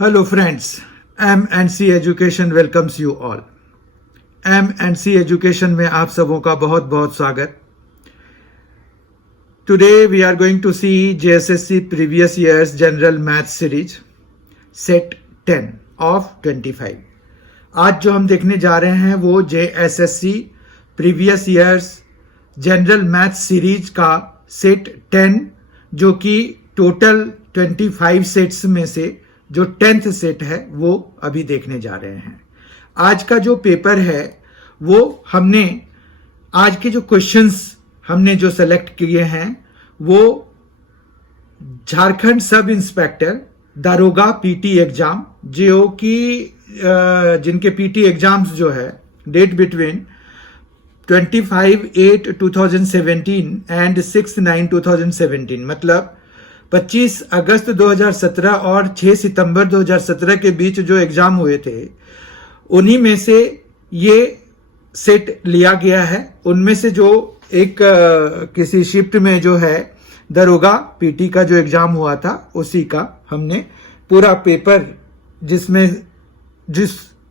Hello friends, M&C Education welcomes you all. M&C Education में आप सबों का बहुत बहुत स्वागत. Today we are going to see JSSC previous years general math series set 10 of 25. आज जो हम देखने जा रहे हैं वो JSSC previous years general math series का सेट 10 जो कि टोटल 25 सेट्स में से जो 10th सेट है वो अभी देखने जा रहे हैं. आज का जो पेपर है वो हमने आज के जो क्वेश्चंस हमने जो सेलेक्ट किए हैं वो झारखंड सब इंस्पेक्टर दारोगा पीटी एग्जाम जो कि जिनके पीटी एग्जाम्स जो है डेट बिटवीन 25/8/2017 एंड 6/9/2017 मतलब 25 अगस्त 2017 और 6 सितंबर 2017 के बीच जो एग्जाम हुए थे उन्हीं में से ये सेट लिया गया है. उनमें से जो एक किसी शिफ्ट में जो है दरोगा पीटी का जो एग्जाम हुआ था उसी का हमने पूरा पेपर जिस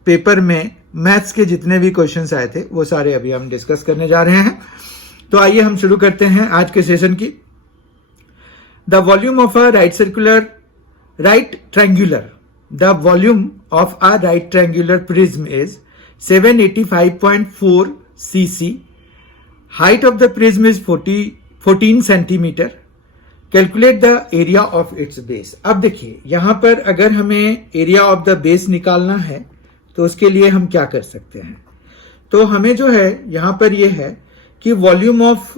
पेपर में मैथ्स के जितने भी क्वेश्चंस आए थे वो सारे अभी हम डिस्कस करने जा रहे हैं. तो आइए हम शुरू करते हैं आज के सेशन की. The volume of a right triangular prism is 785.4 cc. Height of the prism is 14 centimeter. Calculate the area of its base. अब देखिए यहां पर अगर हमें एरिया ऑफ द बेस निकालना है तो उसके लिए हम क्या कर सकते हैं. तो हमें जो है यहां पर यह है कि volume of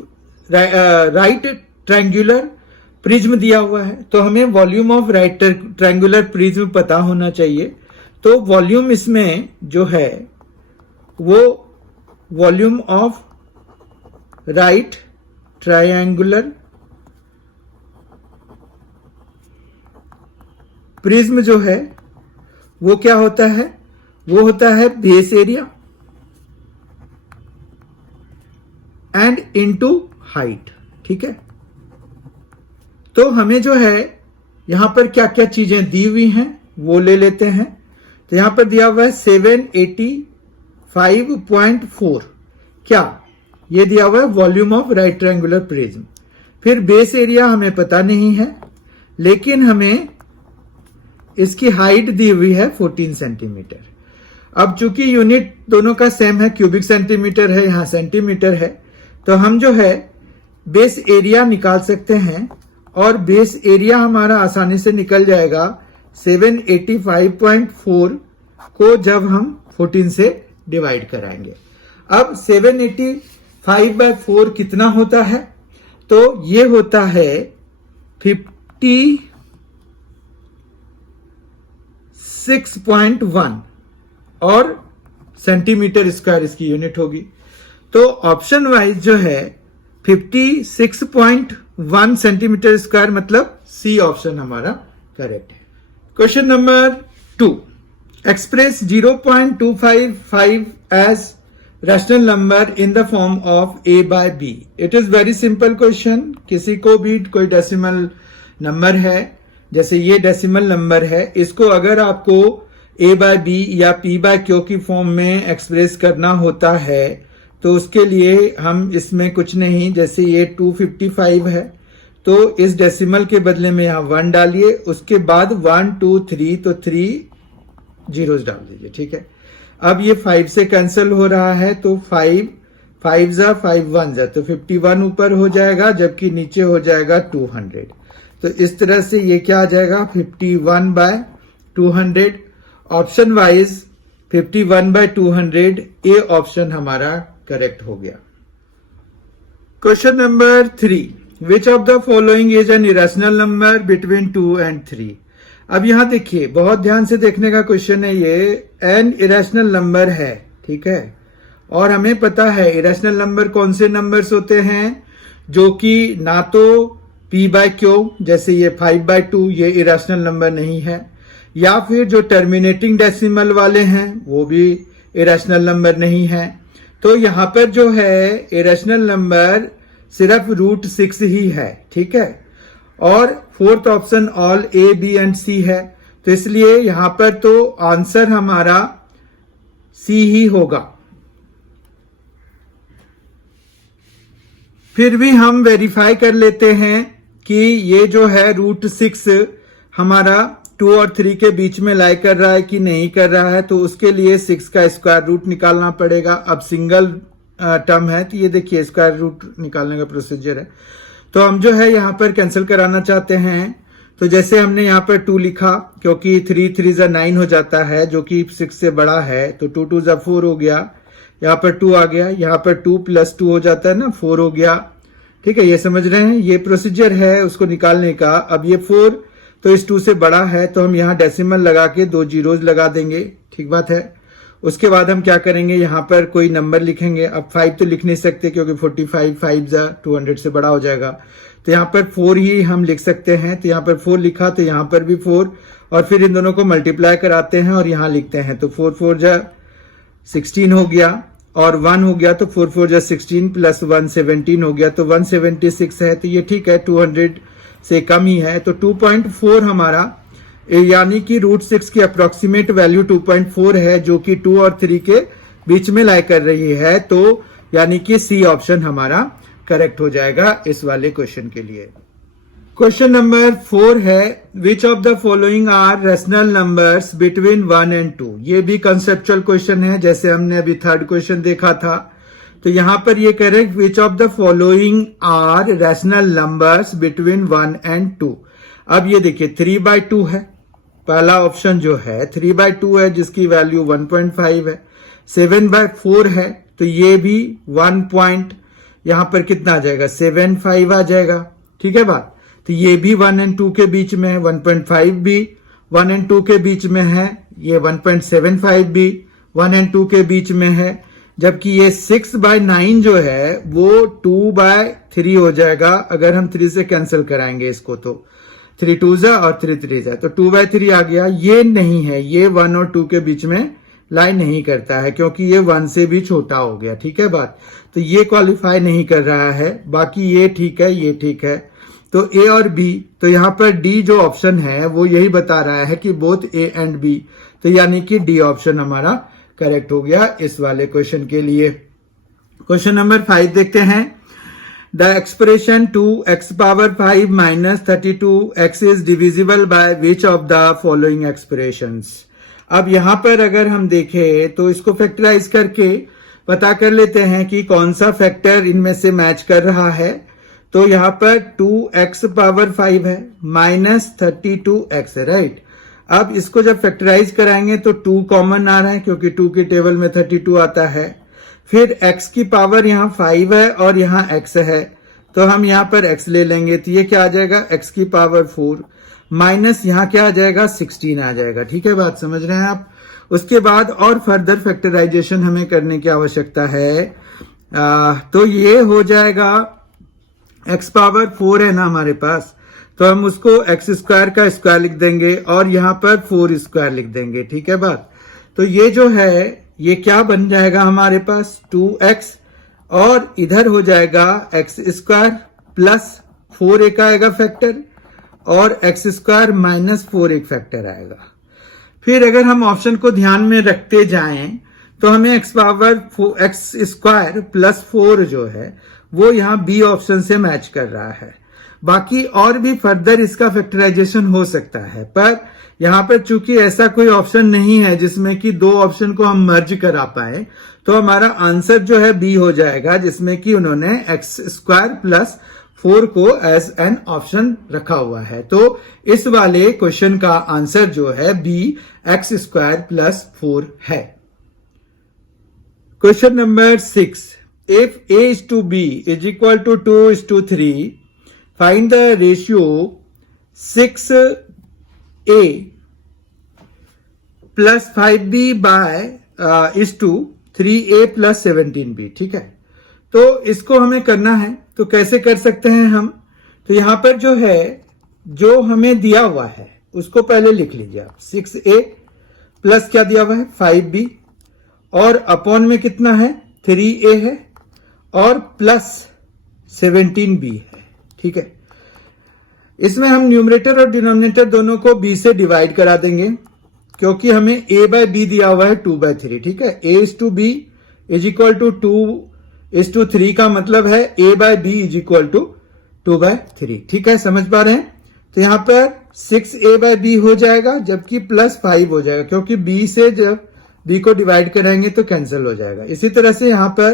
right triangular prism दिया हुआ है तो हमें volume of right triangular prism पता होना चाहिए. तो वॉल्यूम इसमें जो है वो volume of right triangular prism जो है वो क्या होता है, वो होता है base area and into height. ठीक है, तो हमें जो है यहां पर क्या क्या चीजें दी हुई हैं वो ले लेते हैं. तो यहां पर दिया हुआ है 785.4. क्या ये दिया हुआ है volume of right triangular prism. फिर बेस एरिया हमें पता नहीं है लेकिन हमें इसकी हाइट दी हुई है 14 सेंटीमीटर. अब चूंकि यूनिट दोनों का सेम है, क्यूबिक सेंटीमीटर है यहां सेंटीमीटर है, तो हम जो है बेस एरिया निकाल सकते हैं और बेस एरिया हमारा आसानी से निकल जाएगा. 785.4 को जब हम 14 से डिवाइड कराएंगे. अब 785/4 कितना होता है, तो ये होता है 56.1 और सेंटीमीटर स्क्वायर इसकी यूनिट होगी. तो ऑप्शन वाइज जो है 56.1 सेंटीमीटर स्क्वायर मतलब सी ऑप्शन हमारा करेक्ट है. Question number 2. Express 0.255 as rational number in the form of a/b. It is very simple question. किसी को भी कोई डेसिमल नंबर है, जैसे ये डेसिमल नंबर है, इसको अगर आपको a/b या p/q की फॉर्म में एक्सप्रेस करना होता है तो उसके लिए हम इसमें कुछ नहीं, जैसे ये 255 है तो इस डेसिमल के बदले में यहां 1 डालिए, उसके बाद 1 2 3 तो 3 जीरोस डाल दीजिए. ठीक है, अब ये 5 से कैंसिल हो रहा है तो 5 5 1 तो 51 ऊपर हो जाएगा जबकि नीचे हो जाएगा 200. तो इस तरह से ये क्या आ जाएगा 51/200. ऑप्शन वाइज 51/200 ए ऑप्शन हमारा करेक्ट हो गया. Question number 3. Which of the following is an irrational number between 2 and 3. अब यहां देखिए बहुत ध्यान से देखने का क्वेश्चन है. ये एन इरेशनल नंबर है, ठीक है, और हमें पता है इरेशनल नंबर कौन से नंबर्स होते हैं जो कि ना तो p/q जैसे ये 5/2 ये इरेशनल नंबर नहीं है, या फिर जो टर्मिनेटिंग डेसिमल वाले हैं वो भी इरेशनल नंबर नहीं है. तो यहां पर जो है इरेशनल नंबर सिर्फ √6 ही है. ठीक है, और fourth option all A, B and C है. तो इसलिए यहां पर तो आंसर हमारा सी ही होगा। फिर भी हम वेरीफाई कर लेते हैं कि ये जो है √6 हमारा 2 और 3 के बीच में लाई कर रहा है कि नहीं कर रहा है। तो उसके लिए 6 का स्क्वायर रूट निकालना पड़ेगा। अब सिंगल टर्म है तो ये देखिए स्क्वायर रूट निकालने का प्रोसीजर है। तो हम जो है यहाँ पर कैंसिल कराना चाहते हैं। तो जैसे हमने यहाँ पर 2 लिखा, क्योंकि 3 3 9 हो जाता है जो कि 6 से बड़ा है, तो 2 2 4 हो गया। यहाँ पर 2 आ गया, यहाँ पर 2 + 2 हो जाता है ना, 4 हो गया। ठीक है, ये समझ रहे हैं, ये प्रोसीजर है उसको निकालने का। अब ये 4 तो इस 2 से बड़ा है, तो हम यहाँ डेसिमल लगा के 2 जीरोज लगा देंगे। ठीक बात है। उसके बाद हम क्या करेंगे, यहाँ पर कोई नंबर लिखेंगे। अब 5 तो लिख नहीं सकते क्योंकि 45 5 200 से बड़ा हो जाएगा। तो यहाँ पर 4 ही हम लिख सकते हैं। तो यहाँ पर 4 लिखा, तो यहाँ पर भी 4, और फिर इन दोनों को मल्टीप्लाई कराते हैं और यहाँ लिखते हैं। तो 4 4 16 हो गया और 1 हो गया, तो 4 4 16 + 1 17 हो गया। तो 176 है, तो ये ठीक है, 200 से कम ही है। तो 2.4 हमारा, यानी कि √6 की अप्रोक्सीमेट वैल्यू 2.4 है, जो कि 2 और 3 के बीच में लाई कर रही है। तो यानी कि सी ऑप्शन हमारा करेक्ट हो जाएगा इस वाले क्वेश्चन के लिए। क्वेश्चन नंबर 4 है, which of the following are rational numbers between 1 and 2। ये भी कंसेप्चुअल क्वेश्चन है, जैसे हमने अभी थर्ड क्वेश्चन देखा था। तो यहां पर ये कह रहे हैं which of the following are rational numbers between 1 and 2। अब ये देखिए 3/2 है, पहला ऑप्शन जो है 3/2 है जिसकी वैल्यू 1.5 है। 7/4 है, तो ये भी 1 यहां पर कितना आ जाएगा, 75 आ जाएगा। ठीक है बात। तो ये भी 1 and 2 के बीच में है, 1.5 भी 1 and 2 के बीच में है, ये 1.75 भी 1 and 2 के बीच में है। जबकि ये 6/9 जो है वो 2/3 हो जाएगा अगर हम 3 से कैंसिल कराएंगे इसको। तो 3 2 और 3 3 तो 2/3 आ गया। ये नहीं है, ये 1 और 2 के बीच में लाई नहीं करता है क्योंकि ये 1 से भी छोटा हो गया। ठीक है बात। तो ये क्वालिफाई नहीं कर रहा है। बाकी ये ठीक है, ये ठीक है। तो ए और बी, तो यहां पर डी जो ऑप्शन है वो यही बता रहा है कि बोथ ए एंड बी, तो यानी कि डी ऑप्शन हमारा करेक्ट हो गया इस वाले क्वेश्चन के लिए। क्वेश्चन नंबर 5 देखते हैं। The expression 2x⁵ - 32x is divisible by which of the following expressions. अब यहां पर अगर हम देखें तो इसको फैक्टराइज करके पता कर लेते हैं कि कौन सा फैक्टर इनमें से मैच कर रहा है। तो यहां पर 2x⁵ है -32x है, राइट। अब इसको जब फैक्टराइज कराएंगे तो 2 कॉमन आ रहा है क्योंकि 2 की टेबल में 32 आता है। फिर x की पावर यहाँ 5 है और यहाँ x है, तो हम यहाँ पर x ले लेंगे। तो ये क्या आ जाएगा, x की पावर 4 माइनस यहाँ क्या आ जाएगा, 16 आ जाएगा। ठीक है, बात समझ रहे हैं आप। उसके बाद और फर्दर फैक्टराइजेशन हमें करने की आवश्यकता है। तो ये हो जाएगा x⁴ है ना हमारे पास, तो हम उसको x² का स्क्वायर लिख देंगे और यहां पर 4² लिख देंगे। ठीक है बात। तो ये जो है ये क्या बन जाएगा हमारे पास 2x, और इधर हो जाएगा x² + 4 एक आएगा फैक्टर, और x² - 4 एक फैक्टर आएगा। फिर अगर हम ऑप्शन को ध्यान में रखते जाएं तो हमें x² + 4 जो है वो यहाँ बी ऑप्शन से मैच कर रहा है। बाकी और भी फर्दर इसका फैक्टराइजेशन हो सकता है, पर यहाँ पर चूंकि ऐसा कोई ऑप्शन नहीं है जिसमें कि 2 ऑप्शन को हम मर्ज करा पाए, तो हमारा आंसर जो है बी हो जाएगा, जिसमें कि उन्होंने x² + 4 को एज एन ऑप्शन रखा हुआ है। तो इस वाले क्वेश्चन का आंसर जो है बी x² + 4 है। Question number 6, if A/B is equal to 2/3, find the ratio 6A + 5B is to 3A + 17B। ठीक है, तो इसको हमें करना है। तो कैसे कर सकते हैं हम, तो यहां पर जो है जो हमें दिया हुआ है उसको पहले लिख लीजिए आप। 6A प्लस क्या दिया हुआ है 5B, और अपॉन में कितना है 3A है, और प्लस 17B है। ठीक है, इसमें हम न्यूमरेटर और डिनोमिनेटर दोनों को b से डिवाइड करा देंगे, क्योंकि हमें a बाय b दिया हुआ है 2/3, ठीक है। a is to b is equal to 2:3 का मतलब है a by b is equal to 2/3, ठीक है, समझ पा रहे हैं। तो यहां पर 6a बाय b हो जाएगा, जबकि +5 हो जाएगा, क्योंकि b से जब b को डिवाइड कराएंगे तो कैंसिल हो जाएगा। इसी तरह से यहां पर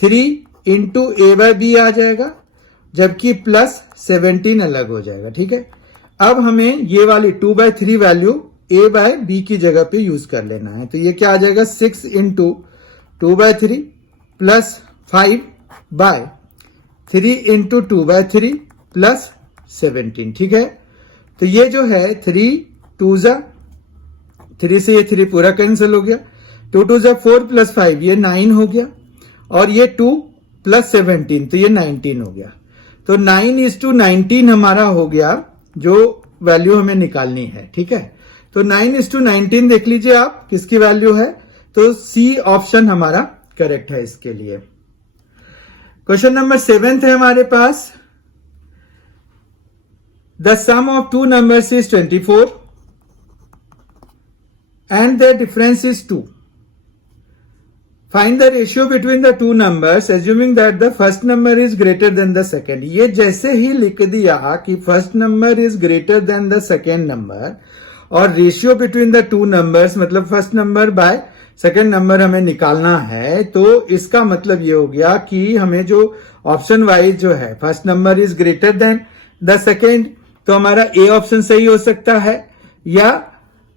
3 इंटू a बाय b आ जाएगा, जबकि +17 अलग हो जाएगा, ठीक है। अब हमें ये वाली 2/3 वैल्यू a बाय b की जगह पे यूज कर लेना है। तो ये क्या आ जाएगा, 6 into 2/3 plus 5 by 3 into 2/3 plus 17, ठीक है। तो ये जो है 3 2 से ये 3 पूरा कैंसिल हो गया, 2 2 4 प्लस 5 ये 9 हो गया, और ये 2 प्लस 17 तो ये 19 हो गया। तो 9:19 हमारा हो गया जो वैल्यू हमें निकालनी है, ठीक है। तो 9:19 देख लीजिए आप किसकी वैल्यू है, तो सी ऑप्शन हमारा करेक्ट है इसके लिए। क्वेश्चन नंबर 7 है हमारे पास। The sum of two numbers is 24 and the difference is 2. Find the ratio between the two numbers assuming that the first number is greater than the second. ये जैसे ही लिख दिया कि first number is greater than the second number और ratio between the two numbers मतलब first number by second number हमें निकालना है, तो इसका मतलब ये हो गया कि हमें जो ऑप्शन वाइज जो है first number is greater than the second, तो हमारा ए ऑप्शन सही हो सकता है या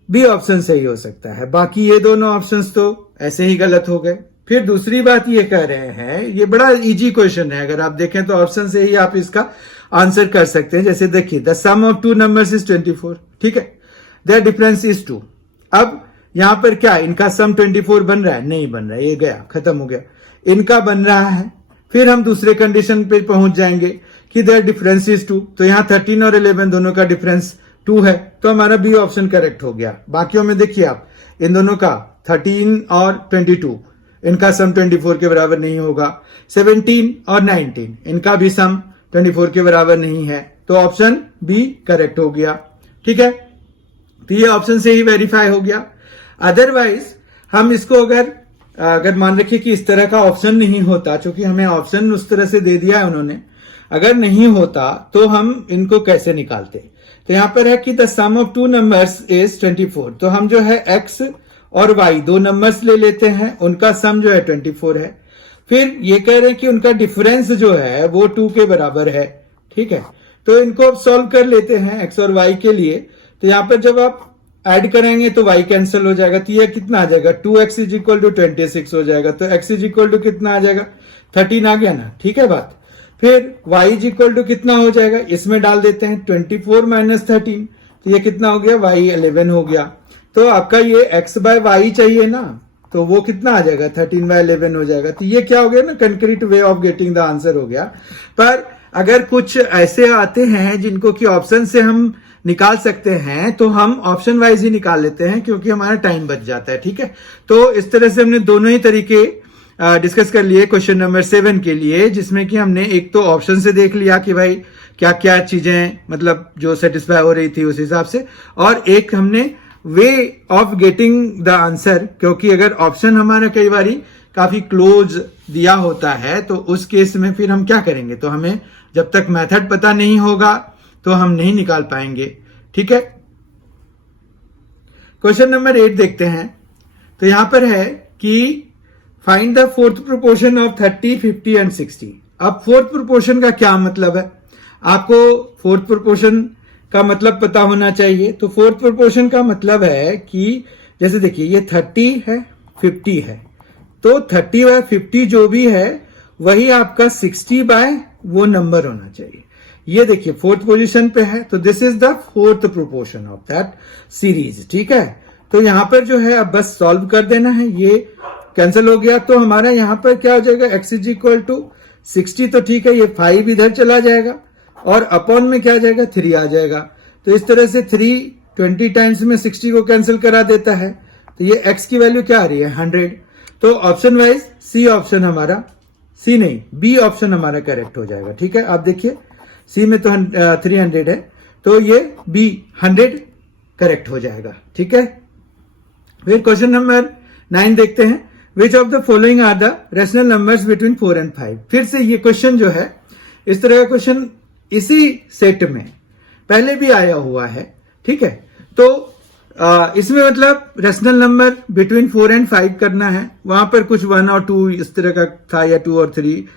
बी ऑप्शन सही हो सकता है, बाकी ये दोनों ऑप्शंस तो ऐसे ही गलत हो गए। फिर दूसरी बात ये कह रहे हैं, ये बड़ा इजी क्वेश्चन है, अगर आप देखें तो ऑप्शन से ही आप इसका आंसर कर सकते हैं। जैसे देखिए the sum of two numbers is 24, ठीक है, देयर डिफरेंस इज 2। अब यहां पर क्या इनका सम 24 बन रहा है, नहीं बन रहा है, ये गया खत्म हो गया। इनका बन रहा है, फिर हम दूसरे कंडीशन पे पहुंच जाएंगे कि देयर डिफरेंस इज 2, तो यहां 13 और 11 दोनों का डिफरेंस 2 है, तो हमारा बी ऑप्शन करेक्ट हो गया। बाकियों में देखिए आप इन दोनों का 13 और 22 इनका सम 24 के बराबर नहीं होगा, 17 और 19 इनका भी सम 24 के बराबर नहीं है, तो ऑप्शन बी करेक्ट हो गया, ठीक है। तो ये ऑप्शन से ही वेरीफाई हो गया। अदरवाइज हम इसको अगर मान रखिए कि इस तरह का ऑप्शन नहीं होता, क्योंकि हमें ऑप्शन उस तरह से दे दिया है उन्होंने, अगर नहीं होता तो हम इनको कैसे निकालते। तो यहां पर है कि the sum of two numbers is 24, तो हम जो है एक्स और वाई दो नंबर्स ले लेते हैं, उनका सम जो है 24 है। फिर ये कह रहे हैं कि उनका डिफरेंस जो है वो 2 के बराबर है, ठीक है। तो इनको अब सॉल्व कर लेते हैं एक्स और वाई के लिए। तो यहां पर जब आप ऐड करेंगे तो y कैंसिल हो जाएगा, तो ये कितना आ जाएगा 2x इज इक्वल टू 26 हो जाएगा, तो x इज इक्वल टू कितना आ जाएगा 13 आ गया ना, ठीक है बात। फिर y इज इक्वल टू कितना हो जाएगा, इसमें डाल देते हैं 24 माइनस 13, तो ये कितना हो गया y 11 हो गया। तो आपका ये x बाय वाई चाहिए ना, तो वो कितना आ जाएगा 13 बाय 11 हो जाएगा। तो ये क्या हो गया ना, concrete way of getting the answer हो गया। पर अगर कुछ ऐसे आते हैं जिनको कि ऑप्शन से हम निकाल सकते हैं, तो हम ऑप्शन वाइज ही निकाल लेते हैं, क्योंकि हमारा टाइम बच जाता है, ठीक है। तो इस तरह से हमने दोनों ही तरीके डिस्कस कर लिए क्वेश्चन नंबर 7 के लिए, जिसमें कि हमने एक तो ऑप्शन से देख लिया कि भाई क्या क्या चीजें मतलब जो सेटिस्फाई हो रही थी उस हिसाब से, और एक हमने way of getting the answer, क्योंकि अगर ऑप्शन हमारा कई बारी काफी क्लोज दिया होता है तो उस केस में फिर हम क्या करेंगे, तो हमें जब तक मेथड पता नहीं होगा तो हम नहीं निकाल पाएंगे, ठीक है। क्वेश्चन नंबर 8 देखते हैं। तो यहां पर है कि find the fourth proportion of 30, 50 and 60। अब फोर्थ प्रोपोर्शन का क्या मतलब है, आपको फोर्थ प्रोपोर्शन का मतलब पता होना चाहिए। तो फोर्थ प्रोपोर्शन का मतलब है कि जैसे देखिए ये 30 है 50 है, तो 30 बाय 50 जो भी है वही आपका 60 बाय वो नंबर होना चाहिए। ये देखिए फोर्थ पोजीशन पे है, तो this is the fourth proportion of that series, ठीक है। तो यहां पर जो है अब बस सॉल्व कर देना है, ये कैंसिल हो गया, तो हमारा यहां पर क्या हो जाएगा x इज इक्वल टू 60, तो ठीक है, ये 5 इधर चला जाएगा और अपॉन में क्या आ जाएगा 3 आ जाएगा। तो इस तरह से 3 20 टाइम्स में 60 को कैंसिल करा देता है, तो ये x की वैल्यू क्या आ रही है 100। तो ऑप्शन वाइज सी ऑप्शन हमारा, सी नहीं बी ऑप्शन हमारा करेक्ट हो जाएगा, ठीक है। आप देखिए सी में तो 300 है, तो ये बी 100 करेक्ट हो जाएगा। ठीक है, फिर क्वेश्चन नंबर 9 देखते हैं। Which of the following are the rational numbers between 4 and 5। फिर से ये क्वेश्चन जो है, इस तरह का क्वेश्चन इसी सेट में पहले भी आया हुआ है। ठीक है, तो इसमें मतलब रैशनल नंबर बिटवीन 4 and 5 करना है। वहां पर कुछ 1 और 2 इस तरह का था, या 2 और 3।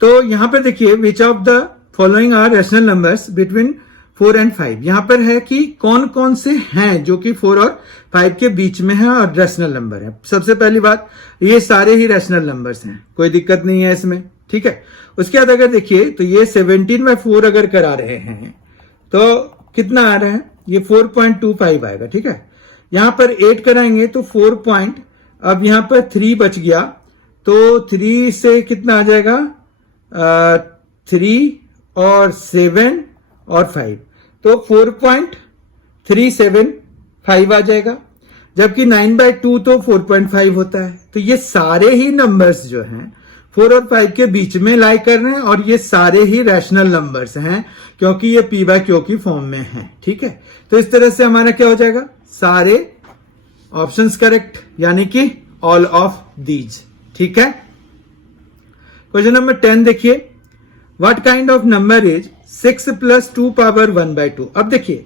तो यहां पर देखिए, which of the following are rational numbers between 4 and 5। यहां पर है कि कौन कौन से हैं जो कि 4 और 5 के बीच में है और रैशनल नंबर है। सबसे पहली बात, ये सारे ही रैशनल नंबर्स हैं, कोई दिक्कत नहीं है इसमें। ठीक है, उसके बाद अगर देखिए तो ये 17/4 अगर करा रहे हैं तो कितना आ रहा है, ये 4.25 आएगा। ठीक है, यहां पर 8 कराएंगे तो 4 अब यहां पर 3 बच गया, तो 3 से कितना आ जाएगा, 3 और 7 और 5, तो 4.375 आ जाएगा। जबकि 9/2 तो 4.5 होता है। तो ये सारे ही नंबर्स जो हैं 4 और 5 के बीच में लाई कर रहे हैं, और ये सारे ही रैशनल नंबर्स हैं क्योंकि ये P/Q की फॉर्म में है। ठीक है, तो इस तरह से हमारा क्या हो जाएगा, सारे ऑप्शंस करेक्ट, यानी कि ऑल ऑफ दीज। ठीक है, क्वेश्चन नंबर 10 देखिए। What kind of number is 6 + 2 power 1/2। अब देखिए,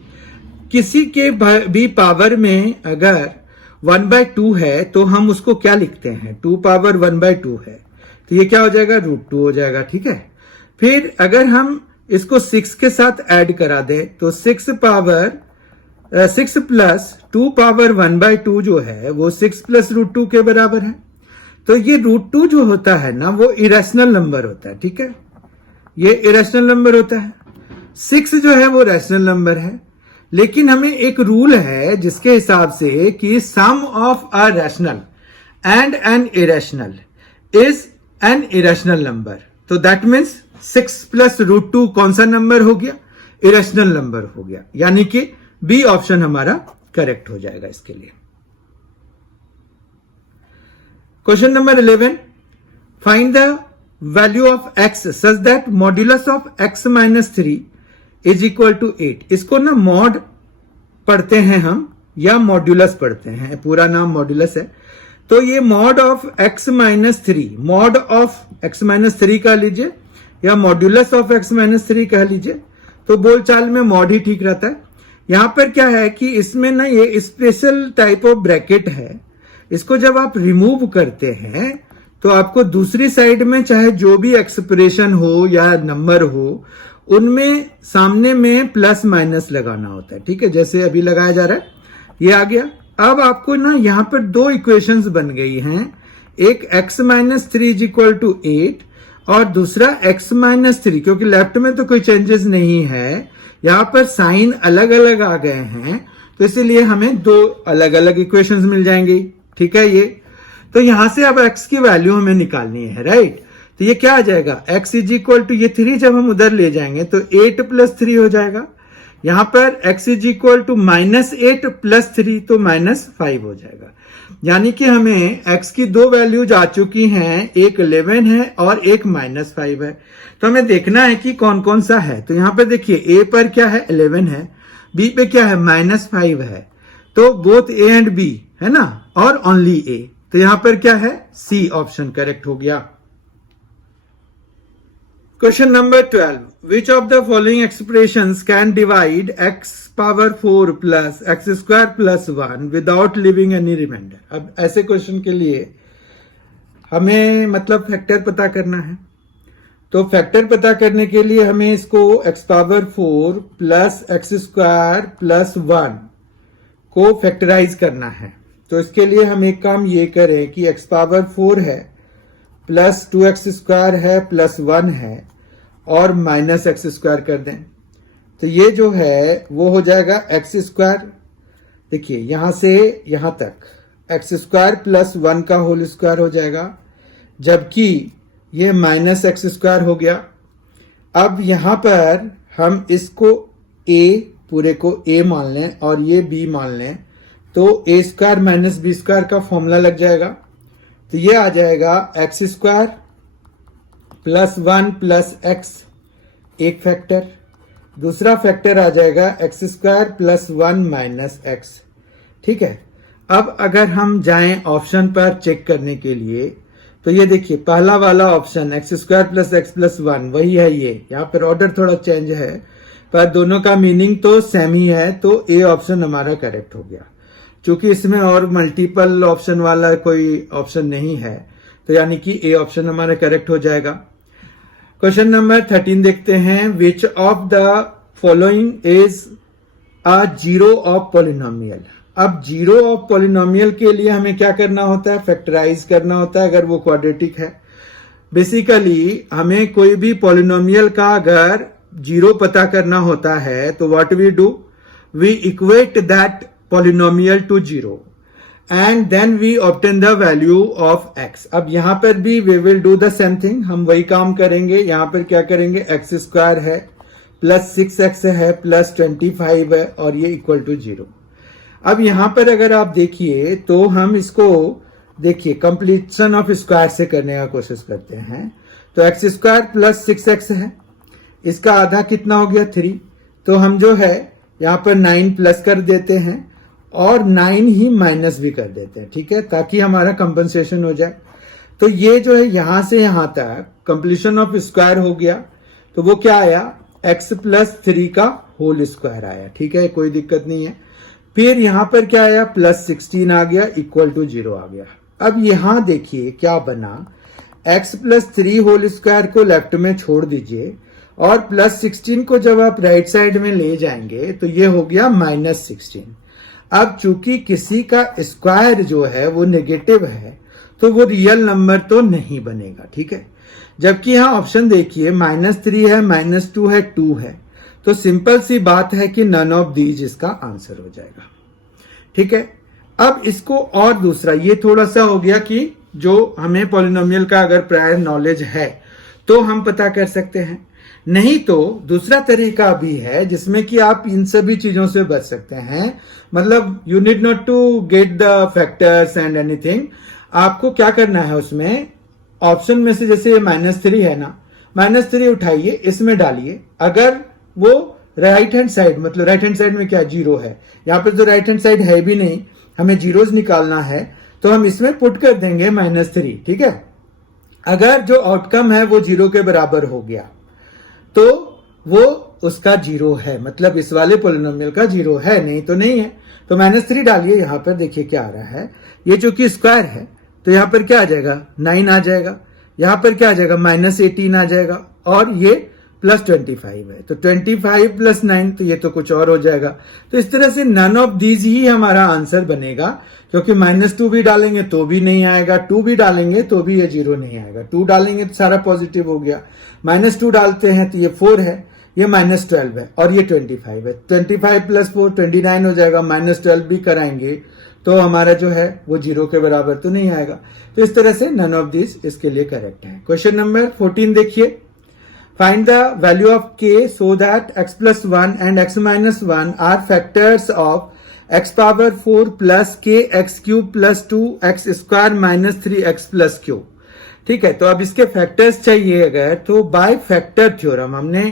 किसी के भी पावर में अगर 1/2 है तो हम उसको क्या लिखते हैं, 2 पावर 1/2 है, तो ये क्या हो जाएगा, √2 हो जाएगा। ठीक है, फिर अगर हम इसको 6 के साथ ऐड करा दें तो 6 + 2 पावर 1/2 जो है वो 6 + √2 के बराबर है। तो ये √2 जो होता है ना, वो इरेशनल नंबर होता है। ठीक है, ये इरेशनल नंबर होता है। 6 जो है वो रैशनल नंबर है, लेकिन हमें एक रूल है जिसके हिसाब से कि sum of a rational and an irrational is an irrational number. तो दैट मीन्स 6 + √2 कौन सा नंबर हो गया, इरेशनल नंबर हो गया, यानी कि बी ऑप्शन हमारा करेक्ट हो जाएगा इसके लिए। Question number 11, find the value of x such that modulus of x - 3 is equal to 8। इसको ना मॉड पढ़ते हैं हम या मॉड्यूलस पढ़ते हैं, पूरा नाम मॉड्यूलस है। तो ये mod of x - 3, mod of x - 3 कह लीजिए या मॉड्यूलस ऑफ x - 3 कह लीजिए, तो बोलचाल में मॉड ही ठीक रहता है। यहां पर क्या है कि इसमें ना ये स्पेशल टाइप ऑफ ब्रैकेट है, इसको जब आप रिमूव करते हैं तो आपको दूसरी साइड में चाहे जो भी एक्सप्रेशन हो या नंबर हो, उनमें सामने में प्लस माइनस लगाना होता है। ठीक है, जैसे अभी लगाया जा रहा है, ये आ गया। अब आपको ना यहां पर 2 इक्वेशंस बन गई हैं, एक x - 3 = 8 और दूसरा x - 3, क्योंकि लेफ्ट में तो कोई चेंजेस नहीं है, यहां पर साइन अलग अलग आ गए हैं, तो इसीलिए हमें 2 अलग अलग इक्वेशंस मिल जाएंगी। ठीक है, ये तो यहां से अब x की वैल्यू हमें निकालनी है, राइट। तो ये क्या आ जाएगा, x = ये 3 जब हम उधर ले जाएंगे तो 8 + 3 हो जाएगा। यहां पर x = -8 + 3 तो -5 हो जाएगा। यानी कि हमें x की 2 वैल्यूज आ चुकी हैं, एक 11 है और एक -5 है। तो हमें देखना है कि कौन कौन सा है। तो यहां पर देखिए, a पर क्या है, 11 है, b पे क्या है, -5 है, तो बोथ a एंड b है ना, और ओनली a। तो यहां पर क्या है, सी ऑप्शन करेक्ट हो गया। Question number 12, which of the following expressions can divide x⁴ + x² + 1 without leaving any remainder. अब ऐसे क्वेश्चन के लिए हमें मतलब फैक्टर पता करना है। तो फैक्टर पता करने के लिए हमें इसको x⁴ + x² + 1 को फैक्टराइज करना है। तो इसके लिए हम एक काम ये करें कि x⁴ है प्लस 2x² है प्लस 1 है और -x² कर दें। तो ये जो है वो हो जाएगा x²। देखिए यहां से यहां तक x² + 1 का होल स्क्वायर हो जाएगा, जबकि ये -x² हो गया। अब यहां पर हम इसको a पूरे को a मान लें और ये b मान लें, तो a² - b² का फॉर्मूला लग जाएगा। तो ये आ जाएगा x² + 1 + x एक फैक्टर, दूसरा फैक्टर आ जाएगा x square plus 1 minus x. ठीक है, अब अगर हम जाएं ऑप्शन पर चेक करने के लिए तो ये देखिए पहला वाला option x square plus x plus 1 वही है। ये यहाँ पर ऑर्डर थोड़ा चेंज है पर दोनों का मीनिंग तो सेम ही है, तो ए ऑप्शन हमारा करेक्ट हो गया। क्योंकि इसमें और मल्टीपल ऑप्शन वाला कोई ऑप्शन नहीं है तो यानी कि ए ऑप्शन हमारा करेक्ट हो जाएगा। क्वेश्चन नंबर 13 देखते हैं, which of the following is a zero of polynomial. अब जीरो ऑफ पॉलिनोमियल के लिए हमें क्या करना होता है, फैक्टराइज करना होता है अगर वो क्वाड्रेटिक है। बेसिकली हमें कोई भी पॉलिनोमियल का अगर जीरो पता करना होता है तो what we do, we equate that polynomial to zero and then we obtain the value of x. अब यहां पर भी we will do the same thing, हम वही काम करेंगे। यहां पर क्या करेंगे, एक्स स्क्वायर है प्लस 6x है प्लस 25 है और ये इक्वल टू 0। अब यहां पर अगर आप देखिए तो हम इसको देखिए कंप्लीशन ऑफ स्क्वायर से करने का कोशिश करते हैं। तो एक्स स्क्वायर प्लस 6x है, इसका आधा कितना हो गया 3, तो हम जो है यहां पर 9 प्लस कर देते हैं और 9 ही माइनस भी कर देते हैं। ठीक है, ताकि हमारा कंपनसेशन हो जाए। तो ये जो है यहां से यहां तक कंप्लीशन ऑफ स्क्वायर हो गया, तो वो क्या आया, x प्लस 3 का होल स्क्वायर आया। ठीक है, कोई दिक्कत नहीं है। फिर यहां पर क्या आया, प्लस 16 आ गया, इक्वल टू 0 आ गया। अब यहां देखिए क्या बना, x प्लस 3 होल स्क्वायर को लेफ्ट में छोड़ दीजिए और प्लस 16 को जब आप राइट साइड में ले जाएंगे तो ये हो गया माइनस 16। अब चूंकि किसी का स्क्वायर जो है वो नेगेटिव है तो वो रियल नंबर तो नहीं बनेगा। ठीक है, जबकि यहां ऑप्शन देखिए -3 है, -2 है, 2 है, तो सिंपल सी बात है कि नन ऑफ दीज इसका आंसर हो जाएगा। ठीक है, अब इसको और दूसरा ये थोड़ा सा हो गया कि जो हमें पॉलिनोमियल का अगर प्रायर नॉलेज है तो हम पता कर सकते हैं, नहीं तो दूसरा तरीका भी है जिसमें कि आप इन सभी चीजों से बच सकते हैं। मतलब you need not to get the factors and anything. आपको क्या करना है, उसमें ऑप्शन में से जैसे -3 है ना, -3 उठाइए, इसमें डालिए। अगर वो राइट हैंड साइड, मतलब राइट हैंड साइड में क्या 0 है, यहाँ पर तो राइट हैंड साइड है भी नहीं, हमें जीरोस निकालना है, तो हम इसमें पुट कर देंगे -3। ठीक है, अगर जो आउटकम है वो 0 के बराबर हो गया तो वो उसका 0 है, मतलब इस वाले पॉलिनोमियल का 0 है, नहीं तो नहीं है। तो -3 डालिए, यहां पर देखिए क्या आ रहा है, ये चूंकि स्क्वायर है तो यहां पर क्या आ जाएगा, 9 आ जाएगा, यहां पर क्या आ जाएगा, -18 आ जाएगा और ये प्लस 25 है, तो 25 प्लस 9 तो ये तो कुछ और हो जाएगा। तो इस तरह से नन ऑफ दीज ही हमारा आंसर बनेगा, क्योंकि -2 भी डालेंगे तो भी नहीं आएगा, 2 भी डालेंगे तो भी ये 0 नहीं आएगा, 2 डालेंगे तो सारा पॉजिटिव हो गया, -2 डालते हैं तो ये 4 है, ये -12 है और ये 25 है, 25 प्लस 4 29 हो जाएगा, -12 भी कराएंगे तो हमारा जो है वो 0 के बराबर तो नहीं आएगा। तो इस तरह से नन ऑफ दिस इसके लिए करेक्ट है। क्वेश्चन नंबर 14 देखिए, find the value of k so that x plus 1 and x minus 1 are factors of x power 4 plus k x cube plus 2 x square minus 3x plus q। ठीक है, तो अब इसके factors चाहिए अगर, तो by factor theorem, हमने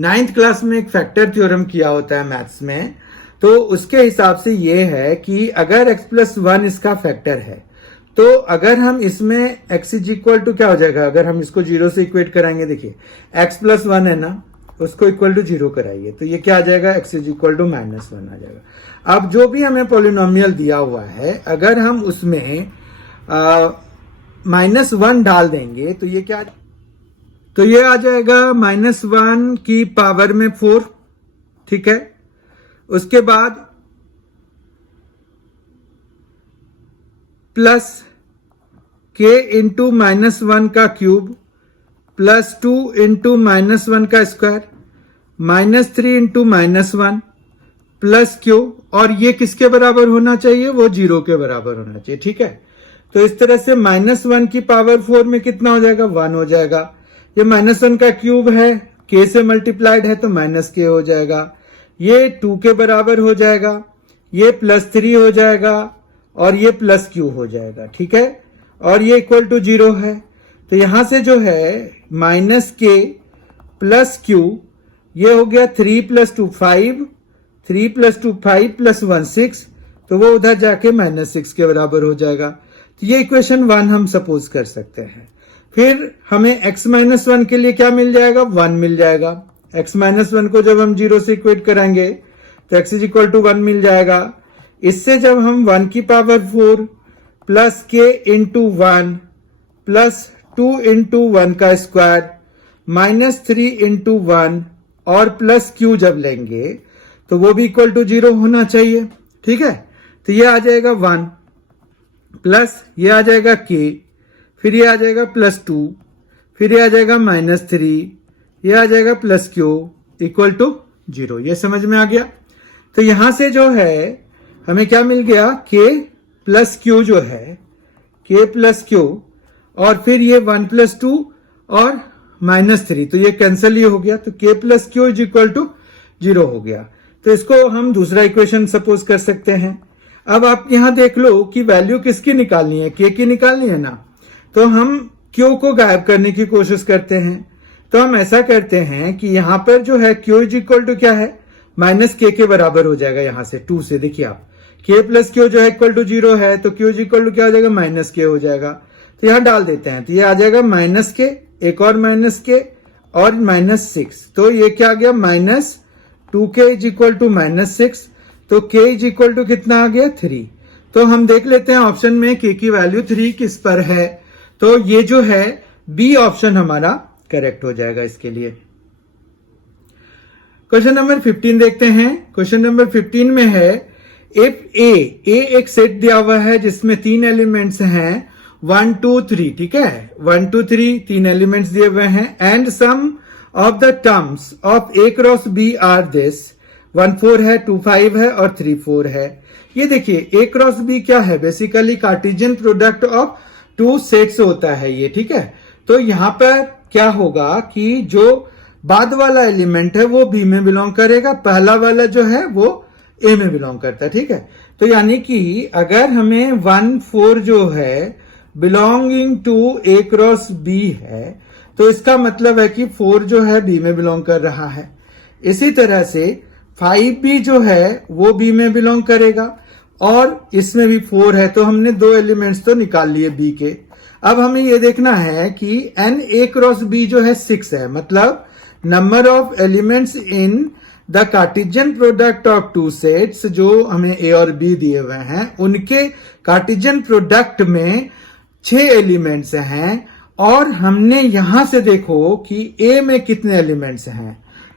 9th class में एक फैक्टर थ्योरम किया होता है मैथ्स में, तो उसके हिसाब से ये है कि अगर x प्लस 1 इसका फैक्टर है तो अगर हम इसमें x इज इक्वल टू क्या हो जाएगा, अगर हम इसको 0 से इक्वेट कराएंगे, देखिए x प्लस 1 है ना, उसको इक्वल टू 0 कराइए तो ये क्या आ जाएगा, x इज इक्वल टू -1 आ जाएगा। अब जो भी हमें पॉलिनोमियल दिया हुआ है अगर हम उसमें -1 डाल देंगे तो ये क्या, तो ये आ जाएगा -1 की पावर में 4। ठीक है, उसके बाद प्लस k इंटू -1 का क्यूब प्लस 2 इंटू -1 का स्क्वायर -3 इंटू -1 प्लस q, और ये किसके बराबर होना चाहिए, वो 0 के बराबर होना चाहिए। ठीक है, तो इस तरह से -1 की पावर 4 में कितना हो जाएगा, 1 हो जाएगा। ये -1 का क्यूब है, k से मल्टीप्लाइड है तो -k हो जाएगा, ये 2 के बराबर हो जाएगा, ये +3 हो जाएगा और ये +q हो जाएगा। ठीक है, और ये इक्वल टू 0 है, तो यहां से जो है -k +q ये हो गया 3 + 2 5, 3 + 2 5 + 1 6, तो वो उधर जाके -6 के बराबर हो जाएगा। तो ये इक्वेशन 1 हम सपोज कर सकते हैं। फिर हमें x-1 के लिए क्या मिल जाएगा, 1 मिल जाएगा। x-1 को जब हम 0 से इक्वेट कराएंगे तो x = 1 मिल जाएगा। इससे जब हम 1 की पावर 4 प्लस k × 1 प्लस 2 × 1 का स्क्वायर -3 × 1 और प्लस q जब लेंगे तो वो भी इक्वल टू 0 होना चाहिए। ठीक है, तो ये आ जाएगा 1 प्लस ये आ जाएगा k, फिर ये आ जाएगा +2, फिर ये आ जाएगा -3, ये आ जाएगा +q इक्वल टू 0। ये समझ में आ गया। तो यहां से जो है हमें क्या मिल गया, k + q जो है, k + q, और फिर ये 1 + 2 और -3, तो ये कैंसिल ही हो गया, तो k + q = 0 हो गया। तो इसको हम दूसरा इक्वेशन सपोज कर सकते हैं। अब आप यहां देख लो कि वैल्यू किसकी निकालनी है, k की निकालनी है ना, तो हम q को गायब करने की कोशिश करते हैं। तो हम ऐसा करते हैं कि यहां पर जो है q = क्या है, -k के बराबर हो जाएगा। यहां से 2 से देखिए आप, k + q जो है =0 है, तो q = क्या हो जाएगा, -k हो जाएगा। तो यहां डाल देते हैं, तो ये आ जाएगा -k, एक और -k और -6, तो ये क्या आ गया, -2k = -6, तो k = कितना आ गया, 3। तो हम देख लेते हैं ऑप्शन में k की वैल्यू 3 किस पर है, तो ये जो है बी ऑप्शन हमारा करेक्ट हो जाएगा इसके लिए। क्वेश्चन नंबर 15 देखते हैं। क्वेश्चन नंबर 15 में है, इफ ए एक सेट दिया हुआ है जिसमें 3 एलिमेंट्स हैं 1 2 3, ठीक है, 1 2 3 3 एलिमेंट्स दिए हुए हैं, and sum of the terms of a cross b are this, 1 4 है, 2 5 है और 3 4 है। ये देखिए a क्रॉस b क्या है, basically Cartesian product of 2 sets होता है ये, ठीक है। तो यहां पर क्या होगा कि जो बाद वाला एलिमेंट है वो b में बिलोंग करेगा, पहला वाला जो है वो a में बिलोंग करता है, ठीक है। तो यानी कि अगर हमें 1 4 जो है belonging to a cross b है, तो इसका मतलब है कि 4 जो है b में बिलोंग कर रहा है। इसी तरह से 5 भी जो है वो b में बिलोंग करेगा, और इसमें भी 4 है, तो हमने 2 एलिमेंट्स तो निकाल लिए b के। अब हमें ये देखना है कि n a क्रॉस b जो है 6 है, मतलब number of elements in the Cartesian product of 2 sets, जो हमें a और b दिए हुए हैं, उनके कार्टेशियन प्रोडक्ट में 6 एलिमेंट्स हैं, और हमने यहां से देखो कि a में कितने एलिमेंट्स हैं,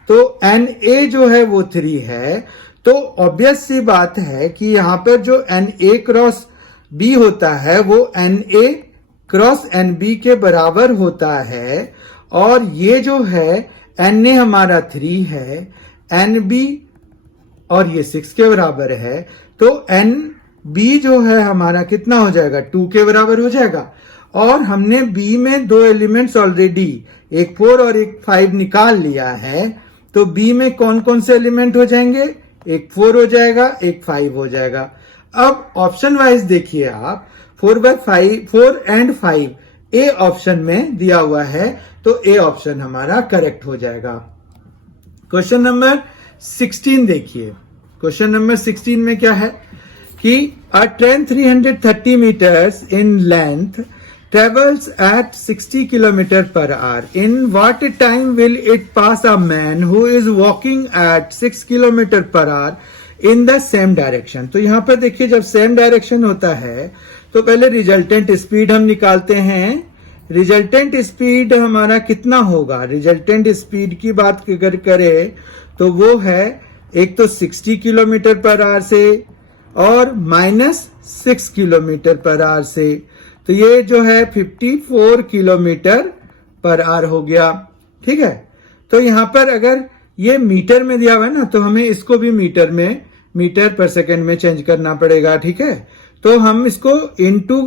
तो na जो है वो 3 है। तो ऑब्वियस सी बात है कि यहां पर जो na क्रॉस b होता है वो na क्रॉस nb के बराबर होता है, और ये जो है na हमारा 3 है, nb और ये 6 के बराबर है, तो nb जो है हमारा कितना हो जाएगा, 2 के बराबर हो जाएगा। और हमने b में 2 एलिमेंट्स ऑलरेडी, एक 4 और एक 5 निकाल लिया है, तो b में कौन कौन से एलिमेंट हो जाएंगे, एक 4 हो जाएगा, एक 5 हो जाएगा। अब ऑप्शन वाइज देखिए आप, 4 एंड 5 ए ऑप्शन में दिया हुआ है, तो ए ऑप्शन हमारा करेक्ट हो जाएगा। क्वेश्चन नंबर 16 देखिए। क्वेश्चन नंबर 16 में क्या है कि a train 330 metres in length travels at 60 km/h. In what time will it pass a man who is walking at 6 km/h in the same direction? तो यहां पर देखिए, जब सेम डायरेक्शन होता है तो पहले रिजल्टेंट स्पीड हम निकालते हैं। रिजल्टेंट स्पीड हमारा कितना होगा, रिजल्टेंट स्पीड की बात अगर करें तो वो है एक तो 60 km/h से और -6 km/h से, तो ये जो है 54 km/h हो गया, ठीक है। तो यहां पर अगर ये मीटर में दिया हुआ है ना, तो हमें इसको भी मीटर पर सेकंड में चेंज करना पड़ेगा, ठीक है। तो हम इसको इनटू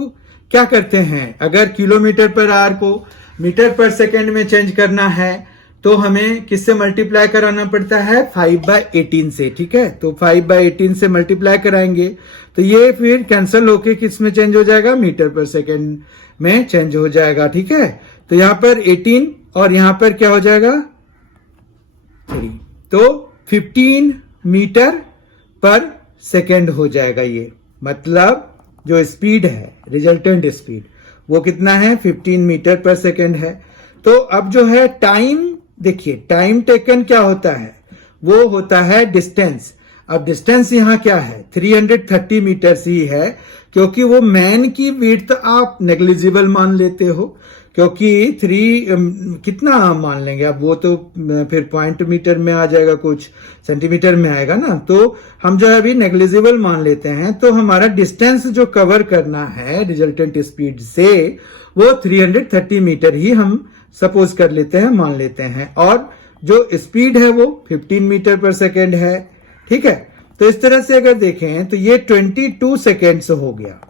क्या करते हैं, अगर km/h को मीटर पर सेकंड में चेंज करना है तो हमें किससे मल्टीप्लाई कराना पड़ता है, 5/18 से, ठीक है। तो 5/18 से मल्टीप्लाई कराएंगे तो ये फिर कैंसिल होके किस में चेंज हो जाएगा, मीटर पर सेकंड में चेंज हो जाएगा, ठीक है। तो यहां पर 18 और यहां पर क्या हो जाएगा 3, तो 15 मीटर पर सेकेंड हो जाएगा। ये मतलब जो स्पीड है, रिजल्टेंट स्पीड, वो कितना है, 15 मीटर पर सेकेंड है। तो अब जो है टाइम, देखिए टाइम टेकन क्या होता है, वो होता है डिस्टेंस। अब डिस्टेंस यहाँ क्या है, 330 मीटर ही है, क्योंकि वो मैन की विड्थ आप नेग्लिजिबल मान लेते हो, क्योंकि 3 कितना मान लेंगे आप, वो तो फिर पॉइंट मीटर में आ जाएगा, कुछ सेंटीमीटर में आएगा ना, तो हम जो है अभी नेग्लिजिबल मान लेते हैं। तो हमारा डिस्टेंस जो कवर करना है रिजल्टेंट स्पीड से, वो 330 मीटर ही हम सपोज कर लेते हैं, मान लेते हैं, और जो स्पीड है वो 15 मीटर पर सेकेंड है। ठीक है, तो इस तरह से अगर देखें तो ये 22 सेकेंड्स हो गया।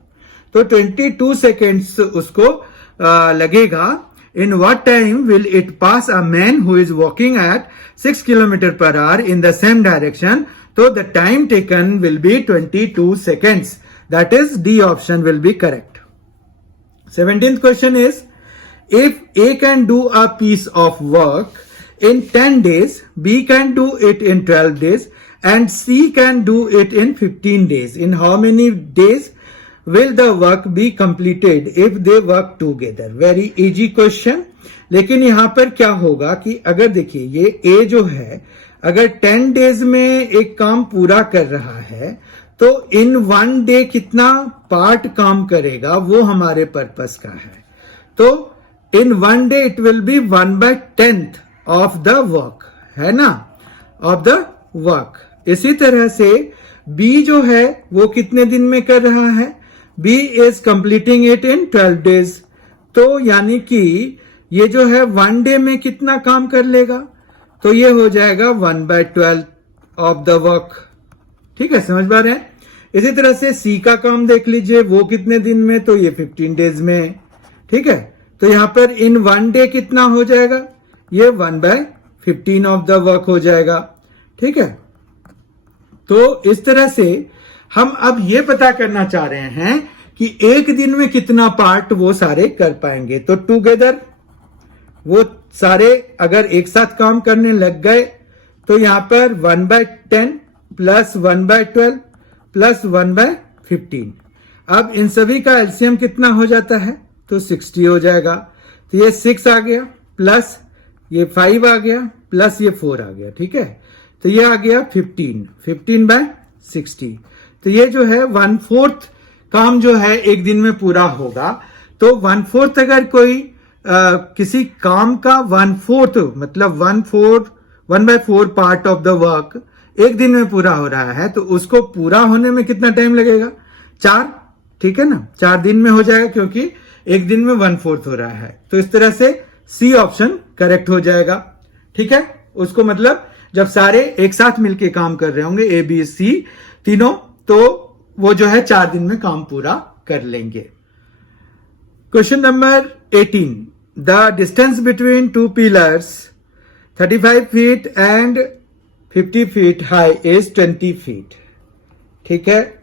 तो 22 सेकेंड्स उसको लगेगा। In what time will it pass a man who is walking at 6 kilometre per hour in the same direction, तो the time taken will be 22 seconds. That is D option will be correct. 17th question is, if A can do a piece of work in 10 days, B can do it in 12 days, and C can do it in 15 days. In how many days will the work be completed if they work together? Very easy question. लेकिन यहां पर क्या होगा कि अगर देखिए ये A जो है, अगर 10 डेज में एक काम पूरा कर रहा है, तो इन 1 डे कितना पार्ट काम करेगा वो हमारे पर्पस का है। तो इन 1 day it will be 1/10 of the work, है ना, ऑफ द वर्क। इसी तरह से बी जो है वो कितने दिन में कर रहा है, B is completing it in 12 days. तो यानी कि ये जो है 1 डे में कितना काम कर लेगा, तो ये हो जाएगा 1/12 ऑफ द वर्क। ठीक है, समझ पा रहे हैं। इसी तरह से सी का काम देख लीजिए, वो कितने दिन में, तो ये 15 डेज में। ठीक है, तो यहां पर इन 1 डे कितना हो जाएगा, ये 1/15 ऑफ द वर्क हो जाएगा। ठीक है, तो इस तरह से हम अब ये पता करना चाह रहे हैं कि एक दिन में कितना पार्ट वो सारे कर पाएंगे। तो टुगेदर वो सारे अगर एक साथ काम करने लग गए, तो यहां पर 1/10 प्लस 1/12 प्लस 1/15। अब इन सभी का एलसीएम कितना हो जाता है, तो 60 हो जाएगा। तो ये 6 आ गया, प्लस ये 5 आ गया, प्लस ये 4 आ गया। ठीक है, तो ये आ गया 15/60। तो ये जो है 1/4 काम जो है एक दिन में पूरा होगा। तो 1/4 अगर कोई किसी काम का 1/4 मतलब 1/4 पार्ट ऑफ द वर्क एक दिन में पूरा हो रहा है, तो उसको पूरा होने में कितना टाइम लगेगा, 4। ठीक है ना, 4 दिन में हो जाएगा, क्योंकि एक दिन में 1/4 हो रहा है। तो इस तरह से सी ऑप्शन करेक्ट हो जाएगा। ठीक है, उसको मतलब जब सारे एक साथ मिलके काम कर रहे होंगे, ए बी सी तीनों, तो वो जो है 4 दिन में काम पूरा कर लेंगे। Question number 18, the distance between 2 pillars 35 feet and 50 feet high is 20 feet. ठीक है,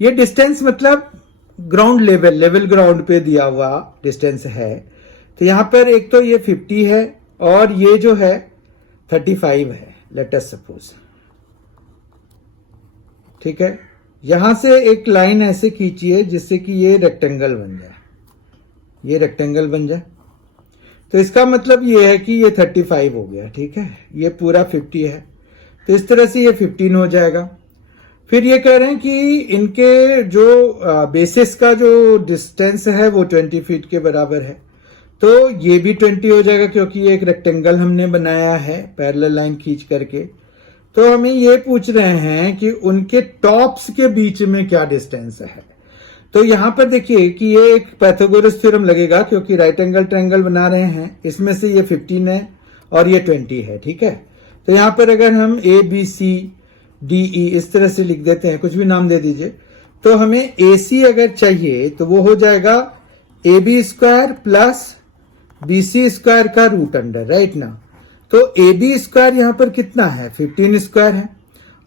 ये डिस्टेंस मतलब ग्राउंड लेवल ग्राउंड पे दिया हुआ डिस्टेंस है। तो यहां पर एक तो ये 50 है और ये जो है 35 है, लेट अस सपोज। ठीक है, यहां से एक लाइन ऐसे खींचिए जिससे कि ये रेक्टेंगल बन जाए, ये रेक्टेंगल बन जाए। तो इसका मतलब ये है कि ये 35 हो गया। ठीक है, ये पूरा 50 है, तो इस तरह से ये 15 हो जाएगा। फिर ये कह रहे हैं कि इनके जो बेसिस का जो डिस्टेंस है वो 20 फीट के बराबर है, तो ये भी 20 हो जाएगा, क्योंकि ये एक रेक्टेंगल हमने बनाया है पैरेलल लाइन खींच करके। तो हमें ये पूछ रहे हैं कि उनके टॉप्स के बीच में क्या डिस्टेंस है। तो यहां पर देखिए कि ये एक पाइथागोरस थ्योरम लगेगा, क्योंकि राइट एंगल ट्रायंगल बना रहे हैं, इसमें से ये 15 है और ये 20 है। ठीक है, तो यहां पर अगर हम A B C D E इस तरह से लिख देते हैं, कुछ भी नाम दे दीजिए, तो हमें ए सी अगर चाहिए तो वो हो जाएगा A B square plus B C square का रूट अंडर, राइट ना। तो ए बी स्क्वायर यहां पर कितना है, 15 स्क्वायर है,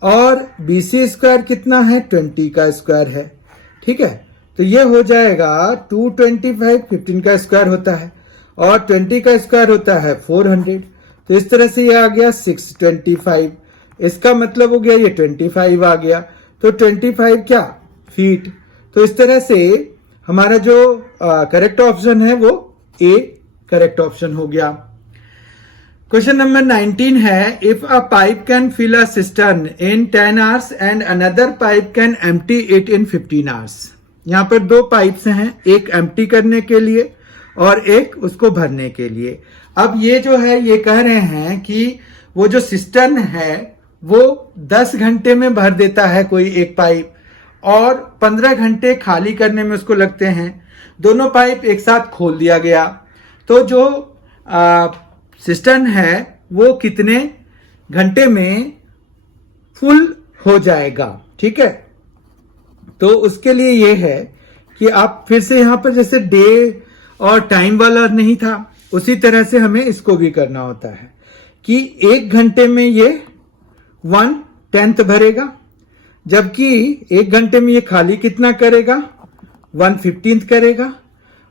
और बी सी स्क्वायर कितना है, 20 का स्क्वायर है। ठीक है, तो ये हो जाएगा 225, 15 का स्क्वायर होता है और 20 का स्क्वायर होता है 400। तो तो इस तरह से ये आ गया 625, इसका मतलब हो गया ये 25 आ गया, तो 25 क्या फीट। तो इस तरह से हमारा जो करेक्ट ऑप्शन है वो ए करेक्ट ऑप्शन हो गया। क्वेश्चन नंबर 19 है, if a pipe can fill a cistern in 10 hours and another pipe can empty it in 15 hours. यहाँ पर दो पाइप्स हैं, एक एम्प्टी करने के लिए और एक उसको भरने के लिए। अब ये जो है ये कह रहे हैं कि वो जो सिस्टर्न है वो 10 घंटे में भर देता है कोई एक पाइप और 15 घंटे खाली करने में उसको लगते हैं। दोनों पाइप एक साथ खोल दिया गया तो जो सिस्टर्न है वो कितने घंटे में फुल हो जाएगा। ठीक है, तो उसके लिए ये है कि आप फिर से यहां पर जैसे डे और टाइम वाला नहीं था उसी तरह से हमें इसको भी करना होता है कि 1 घंटे में ये 1/10 भरेगा, जबकि 1 घंटे में ये खाली कितना करेगा 1/15 करेगा।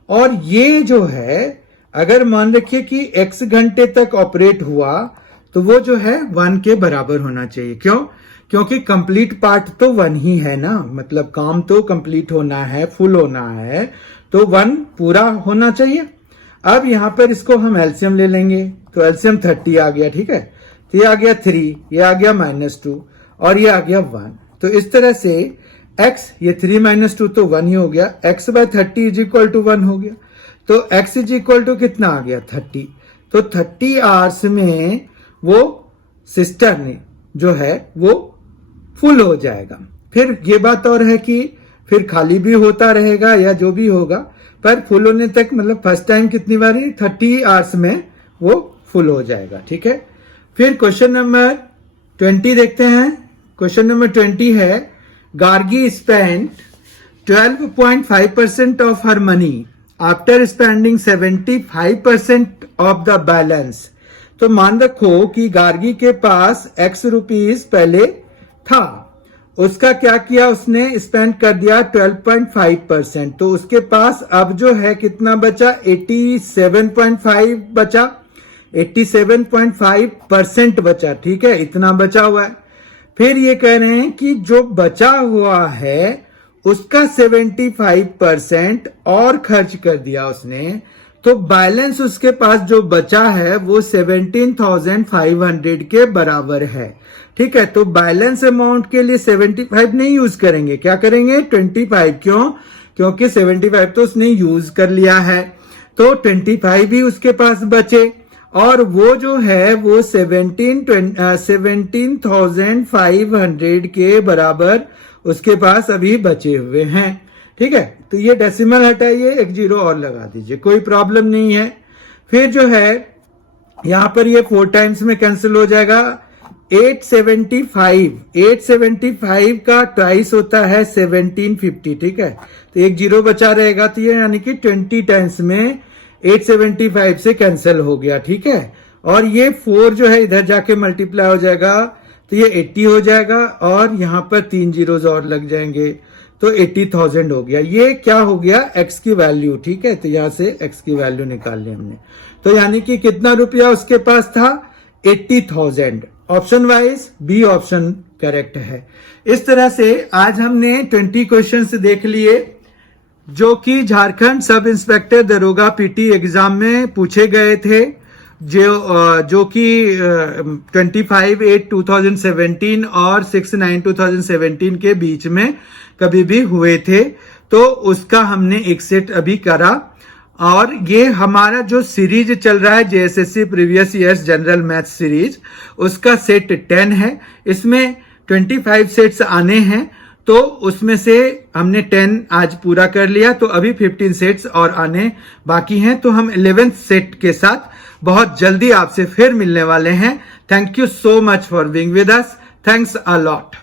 और ये जो है अगर मान रखिए कि x घंटे तक ऑपरेट हुआ तो वो जो है 1 के बराबर होना चाहिए। क्यों? क्योंकि कंप्लीट पार्ट तो 1 ही है ना, मतलब काम तो कंप्लीट होना है, फुल होना है, तो 1 पूरा होना चाहिए। अब यहां पर इसको हम एलसीएम ले लेंगे तो एलसीएम 30 आ गया। ठीक है, तो ये आ गया 3, ये आ गया -2 और ये आ गया 1। तो इस तरह से x ये 3 - 2 तो 1 ही हो गया, x/30 = 1 हो गया। तो x = कितना आ गया 30। तो 30 आवर्स में वो सिस्टर्न जो है वो फुल हो जाएगा। फिर ये बात और है कि फिर खाली भी होता रहेगा या जो भी होगा, पर फुल होने तक मतलब फर्स्ट टाइम कितनी बारी 30 आवर्स में वो फुल हो जाएगा। ठीक है, फिर क्वेश्चन नंबर 20 देखते हैं। क्वेश्चन नंबर 20 है, Gargi spend 12.5% of her money after spending 75% of the balance. तो मान रखो कि गार्गी के पास x रुपीस पहले था, उसका क्या किया उसने स्पेंड कर दिया 12.5%, तो उसके पास अब जो है कितना बचा 87.5 बचा, 87.5% बचा। ठीक है, इतना बचा हुआ है। फिर ये कह रहे हैं कि जो बचा हुआ है उसका 75% और खर्च कर दिया उसने, तो बैलेंस उसके पास जो बचा है वो 17,500 के बराबर है। ठीक है, तो बैलेंस अमाउंट के लिए 75 नहीं यूज करेंगे, क्या करेंगे 25। क्यों? क्योंकि 75 तो उसने यूज कर लिया है, तो 25 ही उसके पास बचे और वो जो है वो 17,500 के बराबर उसके पास अभी बचे हुए हैं। ठीक है, तो ये डेसिमल हटाइए, एक 0 और लगा दीजिए, कोई प्रॉब्लम नहीं है। फिर जो है यहां पर ये 4 टाइम्स में कैंसिल हो जाएगा। 875 का ट्वाइस होता है 1750। ठीक है, तो एक 0 बचा रहेगा, तो ये यानी कि 20 टाइम्स में 875 से कैंसिल हो गया। ठीक है, और ये 4 जो है इधर जाके मल्टीप्लाई हो जाएगा तो ये 80 हो जाएगा और यहां पर 3 zeros और लग जाएंगे तो 80,000 हो गया। ये क्या हो गया x की वैल्यू। ठीक है, तो यहां से x की वैल्यू निकाल ली हमने, तो यानी कि कितना रुपया उसके पास था 80,000। Option wise B option correct है। इस तरह से आज हमने 20 क्वेश्चंस देख लिए जो कि झारखंड सब इंस्पेक्टर दरोगा पीटी एग्जाम में पूछे गए थे, जो कि 25/8/2017 और 6/9/2017 के बीच में कभी भी हुए थे। तो उसका हमने एक सेट अभी करा और ये हमारा जो सीरीज चल रहा है JSSC previous years general math series, उसका सेट 10 है। इसमें 25 सेट्स आने हैं, तो उसमें से हमने 10 आज पूरा कर लिया, तो अभी 15 सेट्स और आने बाकी हैं। तो हम 11th सेट के साथ बहुत जल्दी आपसे फिर मिलने वाले हैं। Thank you so much for being with us. Thanks a lot.